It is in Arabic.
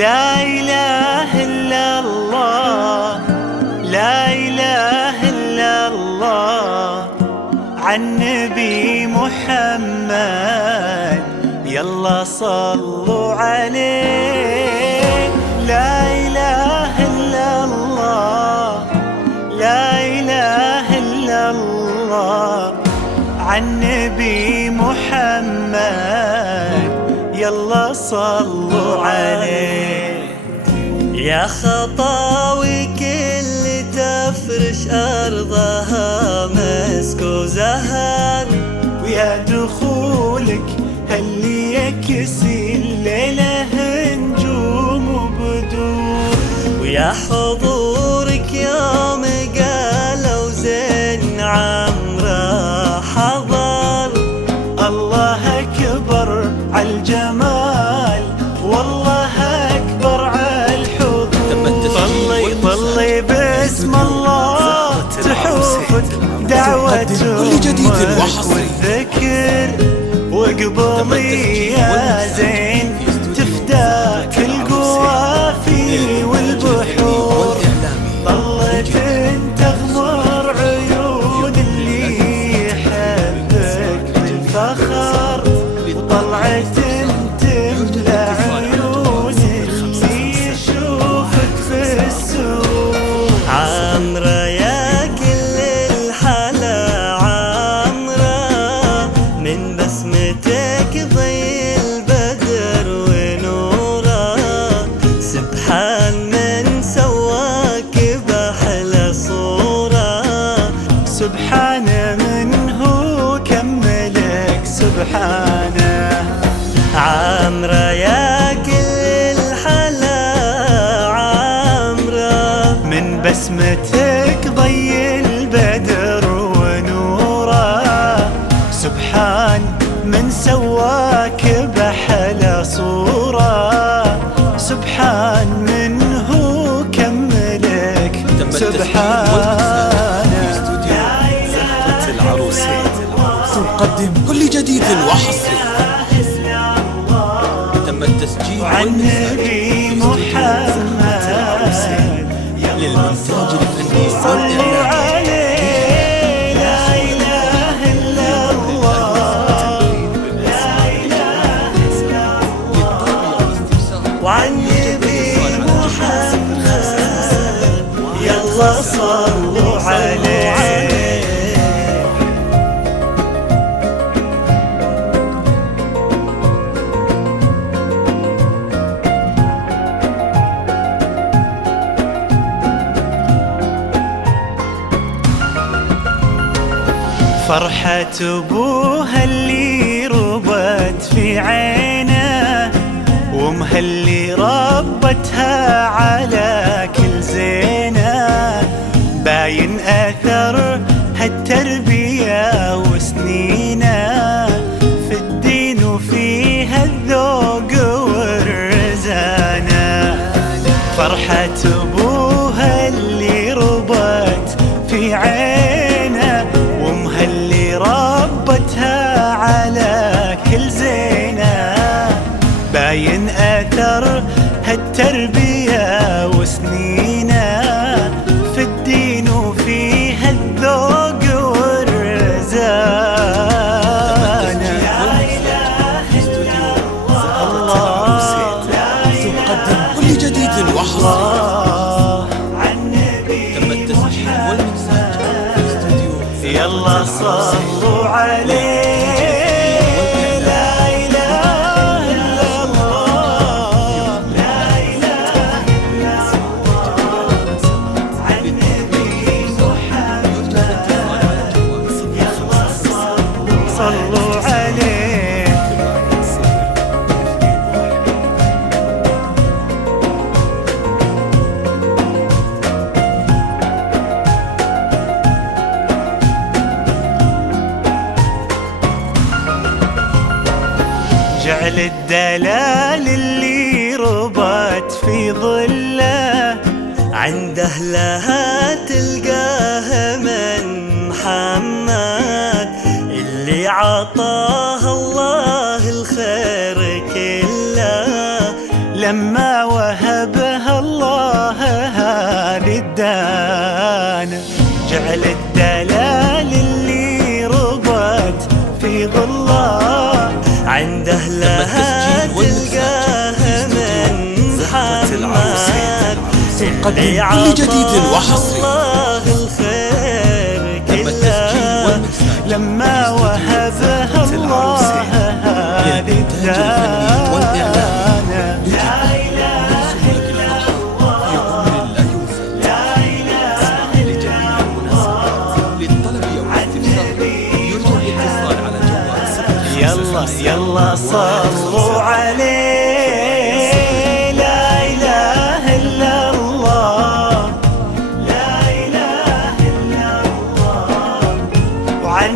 لا إله إلا الله، لا إله إلا الله، عن نبي محمد يلا صلوا عليه. لا إله إلا الله، لا إله إلا الله، عن نبي محمد يلا صلوا عليه. يا خطاوي كل تفرش أرضها مسك وزهر، ويا دخولك اللي يكسي الليلة نجوم وبدور، ويا حضورك يوم قالوا زين عمرو حضر. الله أكبر عالجمال، والله أكبر عالحضور. طلي باسم الله تحوفك دعوة أمك والذكر، وقبضي يا زين تفداك القوافي والبحور. ظلت تغمر عيون اللي يحبك بالفخر، وطلعت تملى عيون اللي يشوفك في السوق. عمرو يا كل الحلا عمرو، من بسمتك ضي البدر ونوره. سبحان من سواك بأحلى صورة، سبحان من هو كملك سبحانه. عمرو يا كل الحلا عمرو، من بسمتك ضي البدر ونوره. سبحان من سواك بأحلى صورة، سبحان من هو كملك سبحانه. زهرة العروسة تقدم كل جديد وحصري. تم التسجيل عن نبي محمد للإنتاج الفني صلوا عليه. لا إله إلا الله، لا إله إلا الله، وعن نبي محمد يلا صلوا عليه. فرحة أبوها اللي ربت في عينه، وامها اللي ربتها على كل زينه. باين أثر هالتربية وسنينه، في الدين وفيها الذوق والرزانة. فرحة أبوها اللي ربت في عينه، وامها اللي ربتها على كل زينة. باين أثر هالتربية وسنينه، في الدين وفيها الذوق والرزانة. لا إله إلا الله، تقدم كل جديد وحصري. عن نبي تم التسجيل والمكساج في استوديو يلا صلوا عليه. لا إله إلا الله، لا إله إلا الله، عن نبي محمد يلا صلوا عليه. جعل الدلال اللي ربت في ظله عند أهلها تلقاها من محمد اللي عطاها الله الخير كله لما وهبها الله هذه الدانة. جعل الدلال اللي ربت في ظله عند أهلها تلقاها من محمد نقدم كل جديد وحصري. الله الخير كله لما وهبها الله هذه الدانة. لا إله إلا الله لا إله إلا الله للطلب والنبي يرجى الاتصال على جوال يلا صلوا عليه. لا إله إلا الله لا إله إلا الله وعن